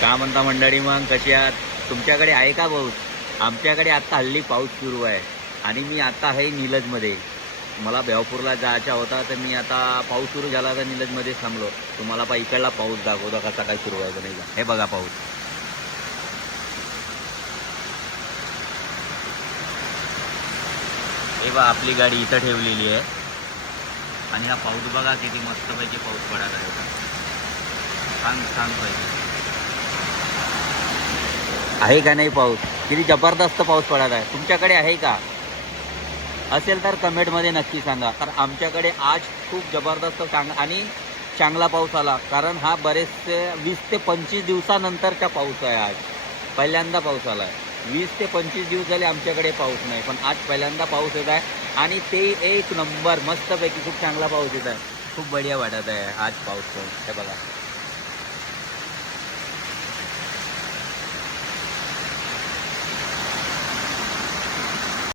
का म्हणता मंडळी, मग कशी आहात? तुमच्याकडे आहे का पाऊस? आमच्याकडे आता हल्ली पाऊस सुरू आहे आणि मी आता आहे नीलजमध्ये. मला बेळपूरला जायचा होता, तर मी आता पाऊस सुरू झाला तर नीलजमध्ये थांबलो. तुम्हाला इकडला पाऊस दाखवतो कसा काय सुरू आहे नाही का. हे बघा पाऊस. हे बघा आपली गाडी इथं ठेवलेली आहे आणि हा पाऊस बघा किती मस्तपैकी पाऊस पडत आहे. छान छान पाहिजे आहे का नाही पाऊस? किती जबरदस्त पाऊस पडत आहे. तुमच्याकडे आहे का? असेल तर कमेंटमध्ये नक्की सांगा. तर आमच्याकडे आज खूप जबरदस्त आणि चांगला पाऊस आला, कारण हा बरेचसे 20 ते 25 दिवसानंतरचा पाऊस आहे. आज पहिल्यांदा पाऊस आला आहे. 20 ते 25 दिवस झाले आमच्याकडे पाऊस नाही, पण आज पहिल्यांदा पाऊस येत आहे आणि ते एक नंबर मस्तपैकी खूप चांगला पाऊस येत आहे. खूप बढिया वाटत आहे आज पाऊस. हे बघा.